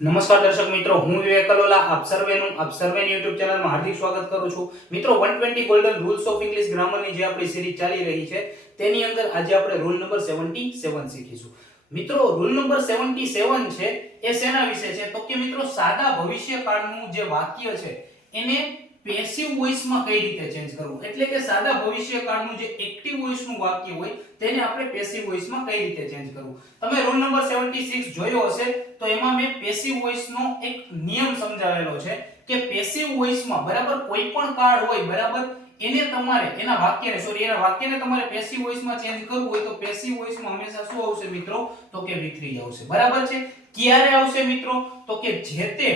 નમસ્કાર દર્શક મિત્રો, હું વિવેક કલોલા આપ સર્વેની YouTube ચેનલમાં હાર્દિક સ્વાગત કરું છું. મિત્રો 120 ગોલ્ડન રૂલ્સ ઓફ ઇંગ્લિશ ગ્રામરની જે આપણી સિરીઝ ચાલી રહી છે તેની અંદર આજે આપણે રૂલ નંબર 77 શીખીશું. મિત્રો રૂલ નંબર 77 છે એ શેના વિશે છે તો કે મિત્રો સાદા ભવિષ્યકાળનું જે વાક્ય છે એને પેસિવ વોઇસમાં કઈ રીતે ચેન્જ કરવું, એટલે કે સાદા ભવિષ્યકાળનું જે એક્ટિવ વોઇસનું વાક્ય હોય તેને આપણે પેસિવ વોઇસમાં કઈ રીતે ચેન્જ કરવું. તમે રૂલ નંબર 76 જોયો હશે તો એમાં મેં પેસિવ વોઇસનો એક નિયમ સમજાવેલો છે કે પેસિવ વોઇસમાં બરાબર કોઈ પણ કાળ હોય બરાબર એને તમારે એના વાક્યને તમારે પેસિવ વોઇસમાં ચેન્જ કરવું હોય તો પેસિવ વોઇસમાં હંમેશા શું આવશે મિત્રો તો કે V3 આવશે. બરાબર છે. ક્યારે આવશે મિત્રો તો કે જે તે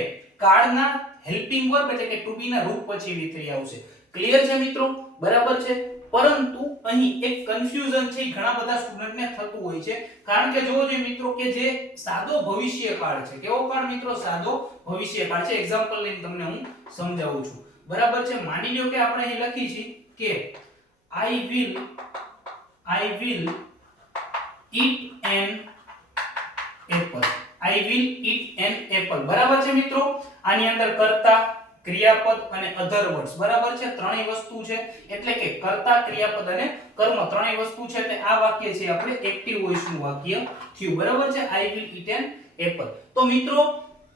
કાળના હેલ્પિંગ વર્બ એટલે કે ટુ બી ના રૂપ પછી V3 આવશે. ક્લિયર છે મિત્રો? બરાબર છે. પરંતુ અહીં એક કન્ફ્યુઝન છે ઘણા બધા સ્ટુડન્ટને થતું હોય છે, કારણ કે જોવો જોઈએ મિત્રો કે જે સાદો ભવિષ્યકાળ છે, કેવો કાળ મિત્રો? સાદો ભવિષ્યકાળ છે. એક્ઝામ્પલ લઈને તમને હું સમજાવું છું. બરાબર છે. માની લ્યો કે આપણે અહીં લખી છે કે I will eat an apple. I will eat an apple. બરાબર છે મિત્રો? આની અંદર કર્તા, ક્રિયાપદ અને અધર વર્ડ્સ બરાબર છે, ત્રણેય વસ્તુ છે, એટલે કે કર્તા, ક્રિયાપદ અને કર્મ ત્રણેય વસ્તુ છે. એટલે આ વાક્ય છે આપણે એક્ટિવ વોઇસ નું વાક્ય થયું. બરાબર છે. I will eat an apple. તો મિત્રો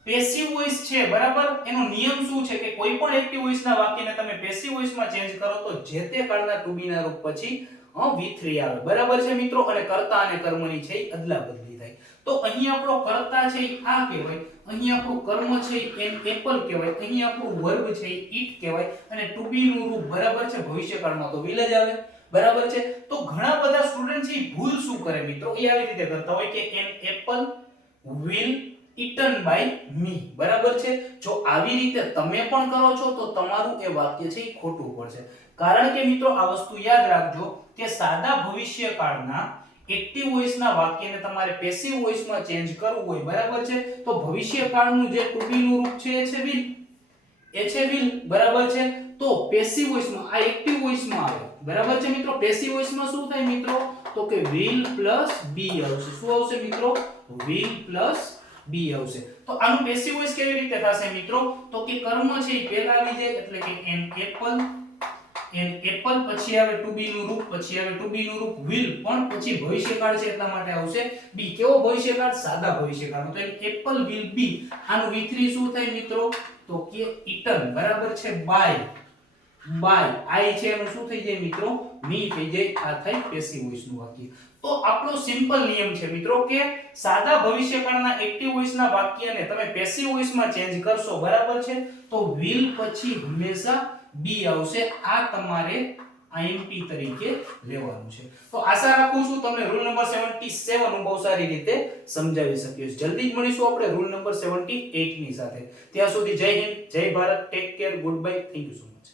પેસિવ વોઇસ છે બરાબર, એનો નિયમ શું છે કે કોઈ પણ એક્ટિવ વોઇસ ના વાક્યને તમે પેસિવ વોઇસ માં ચેન્જ કરો તો જે તે કાળના ટુ બી ના રૂપ પછી V3 આવે. બરાબર છે મિત્રો? અને કર્તા અને કર્મની છે અદલા બદલી થાય. તો અહીં આપણો કર્તા છે આ કહેવાય, અહીં આપણું કર્મ છે એન એપલ કહેવાય, અહીં આપણું વર્બ છે ઈટ કહેવાય અને ટુ બી નું રૂપ બરાબર છે ભવિષ્યકાળમાં તો will જ આવે. બરાબર છે. તો ઘણા બધા સ્ટુડન્ટ છે ભૂલ શું કરે મિત્રો, એ આવી રીતે કરતા હોય કે an apple will eaten by me. બરાબર છે. જો આવી રીતે તમે પણ કરો છો તો તમારું એ વાક્ય છે એ ખોટું પડશે, કારણ કે મિત્રો આ વસ્તુ યાદ રાખજો કે સાદા ભવિષ્યકાળના એક્ટિવ વોઇસના વાક્યને તમારે પેસિવ વોઇસમાં ચેન્જ કરવું હોય બરાબર છે તો ભવિષ્યકાળનું જે ટુ બી નું રૂપ છે એ છે will. બરાબર છે. તો પેસિવ વોઇસમાં આ એક્ટિવ વોઇસમાં આવે. બરાબર છે મિત્રો? પેસિવ વોઇસમાં શું થાય મિત્રો તો કે will be આવશે. શું આવશે મિત્રો? will be આવશે. તો આનું પેસિવ વોઇસ કેવી રીતે થશે મિત્રો તો કે કર્મ છે એ પહેલા આવી જાય, એટલે કે an apple પછી આવે ટુ બી નું રૂપ, પછી આવે ટુ બી નું રૂપ will, પણ પછી ભવિષ્યકાળ છે એટલા માટે આવશે be. કેવો ભવિષ્યકાળ? સાદા ભવિષ્યકાળ. તો apple will be, આનું V3 શું થાય મિત્રો તો કે eaten. બરાબર છે. by I છે એનું શું થઈ જાય મિત્રો? me થઈ જાય. આ થાય પેસિવ વોઇસ નું વાક્ય. તો આપણો સિમ્પલ નિયમ છે મિત્રો કે સાદા ભવિષ્યકાળના એક્ટિવ વોઇસના વાક્યને તમે પેસિવ વોઇસમાં ચેન્જ કરશો બરાબર છે તો will પછી હંમેશા be આવશે. આ તમારે IMP તરીકે લેવાનું છે. તો આશા રાખું છું તમને રૂલ નંબર 77 હું બહુ સારી રીતે સમજાવી શક્યો છું. જલ્દી જ મળીશું આપણે રૂલ નંબર 78 ની સાથે. ત્યાં સુધી જય હિન્દ, જય Bharat, take care, good bye, thank you so much.